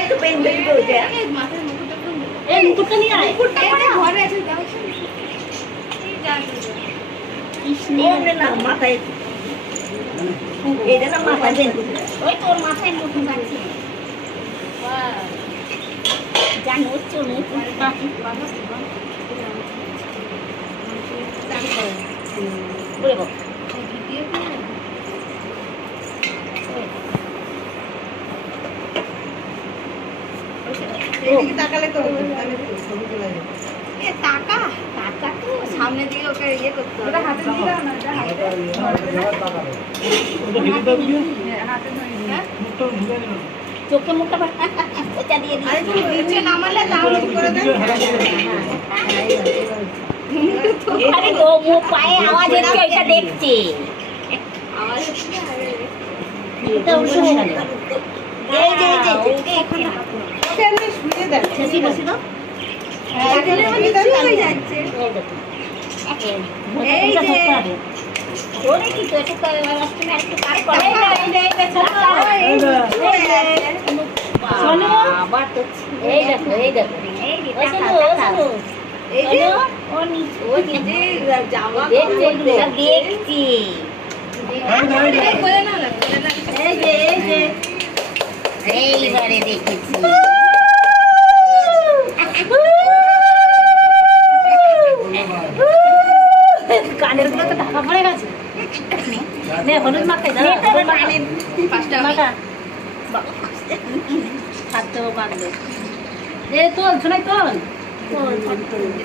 একটু পেন বের করে দে। মাথার মুকুটটা এই মুকুটটা নিয়ে আয়। ঘরে আছে দাও ওরে না মাথায় এটা না মাথায় দেন। ওই তোর মাথায় মুকুট আছে। জানো চলো বলে বল এদিকে তাকালে তো তাহলে ছবি তোলা যাবে। টাকা টাকা তো সামনে দিকে ওকে ইয়ে করতে হবে ওটা হাতে দিলাম না এটা হাতে হাতে ধরে হ্যাঁ চোখে মুখটা ওটা দিয়ে আরে তুমি নিচে নামালে তাহলে করে দেন আরে ও মুখ পায়ে আওয়াজ হচ্ছে ওইটা দেখছি আওয়াজ হচ্ছে আরে এটা উল্টো হয়ে গেল এই যে এখানে ওকে এমনি শুয়ে দেন। ছেসি বসি দাও তাহলে আমার নিচে হয়ে যাচ্ছে এই যে ওরে কি তো একটু রাস্তায় একটু কাজ করে শোনো আবার তো এই দেখো এই দেখো এই শোনো এই যে ও নিচে ও নিজে জামা দেখছি এগুলো সব দেখছি করে না লাগে এই যে এইবারে দেখেছি কানের গুলো তো ঢাকা পড়ে গেছে নে হলুদ মাখাই দাও পাঁচটা মাখা হাতটাও বাঁধলো এ তোল শোনাই তোল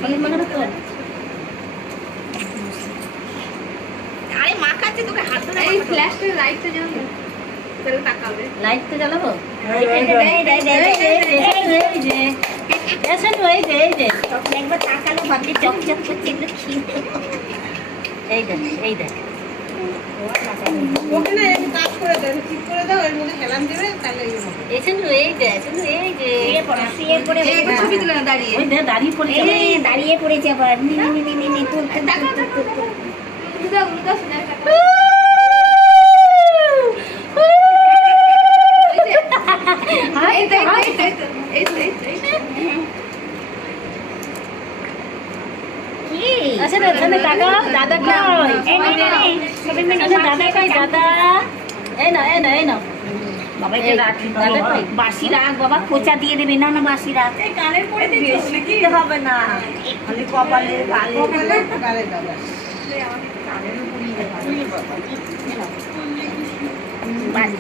হলুদ মাখাটা তোল আরে মাখাচ্ছে তোকে হাত ধরে এই ফ্ল্যাশটা লাইটটা জ্বালাবে তাহলে তাকাবে লাইট তো জ্বালাবো একবার তাকালে ভাবছি চক চক করছে একটু খিদে এই দেখ এই দেখ ওকে না একটু কাজ করে দেন, ঠিক করে দাও, এর মধ্যে হেলান দেবে তাহলে ইয়ে হবে। এই শুধু এই দেখ শুধু এই যে এই একবার ছবি তুলে না দাঁড়িয়ে ওই দেখ দাঁড়িয়ে পড়েছে দাঁড়িয়ে পড়েছে আবার তুল উল্টা উল্টা শুনে টাকা এই তো এই তো আচ্ছা দাদা দাদা কই দাদা কই দাদা এই না বাবা এটা রাখি দাদা কই বাসি রাখ বাবা কোচা দিয়ে দেবে না বাসি রাখ এই কানের পরে বেশি দিতে হবে না, খালি কপালে গালে গালে দাও। বাস